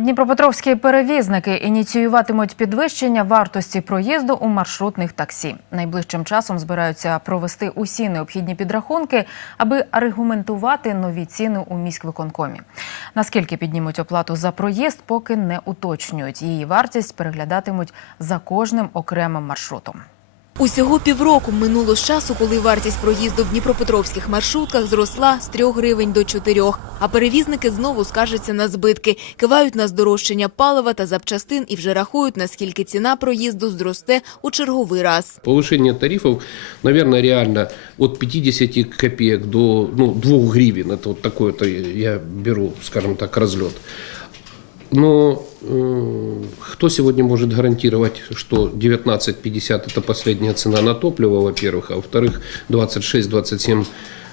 Дніпропетровські перевізники ініціюватимуть підвищення вартості проїзду у маршрутних таксі. Найближчим часом збираються провести усі необхідні підрахунки, аби аргументувати нові ціни у міськвиконкомі. Наскільки піднімуть оплату за проїзд, поки не уточнюють. Її вартість переглядатимуть за кожним окремим маршрутом. Усього півроку минуло з часу, коли вартість проїзду в дніпропетровських маршрутках зросла з 3 гривень до 4. А перевізники знову скаржаться на збитки, кивають на здорожчання палива та запчастин і вже рахують, наскільки ціна проїзду зросте у черговий раз. Повышение тарифов, наверное, реально от 50 копеек до ну, 2 гривен. Это вот такой вот я беру, скажем так, разлет Но э, кто сегодня может гарантировать, что 19,50 это последняя цена на топливо, во-первых, а во-вторых, 26-27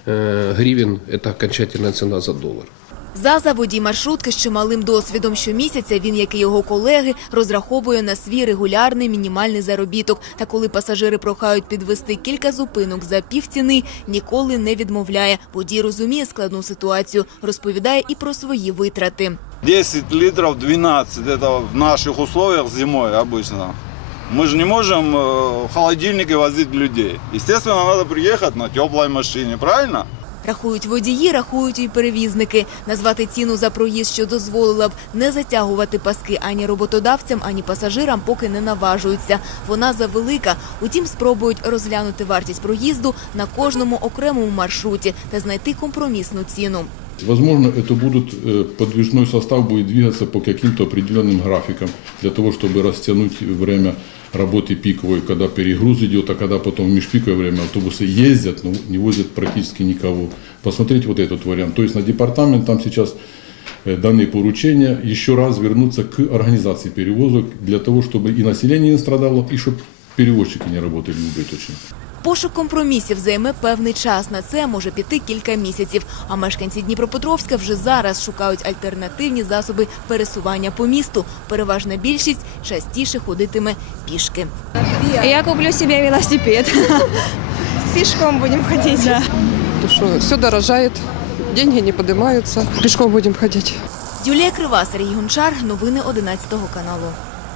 э, гривен это окончательная цена за доллар. Заза водій маршрутки з чималим досвідом. Щомісяця він, як і його колеги, розраховує на свій регулярний мінімальний заробіток. Та коли пасажири прохають підвести кілька зупинок за півціни, ніколи не відмовляє. Водій розуміє складну ситуацію, розповідає і про свої витрати. 10 литров, 12, это в наших условиях зимой обычно. Мы же не можем э, в холодильнике возить людей. Естественно, надо приехать на теплой машине, правильно? Рахують водії, рахують і перевізники. Назвати ціну за проїзд, що дозволила б не затягувати паски ані роботодавцям, ані пасажирам, поки не наважуються. Вона завелика. Утім, спробують розглянути вартість проїзду на кожному окремому маршруті та знайти компромісну ціну. Возможно, это будут, э, подвижной состав будет двигаться по каким-то определенным графикам, для того, чтобы растянуть время работы пиковой, когда перегруз идет, а когда потом в межпиковое время автобусы ездят, но не возят практически никого. Посмотреть вот этот вариант. То есть на департамент там сейчас э, данные поручения еще раз вернуться к организации перевозок, для того, чтобы и население не страдало, и чтобы перевозчики не работали в убыточно. Пошук компромісів займе певний час. На це може піти кілька місяців. А мешканці Дніпропетровська вже зараз шукають альтернативні засоби пересування по місту. Переважна більшість частіше ходитиме пішки. Я куплю себе велосипед. Пешком будем ходить. То что все дорожает, деньги не поднимаются, пешком будем ходить. Юлія Крива, Сергій Гончар. Новини 11 каналу.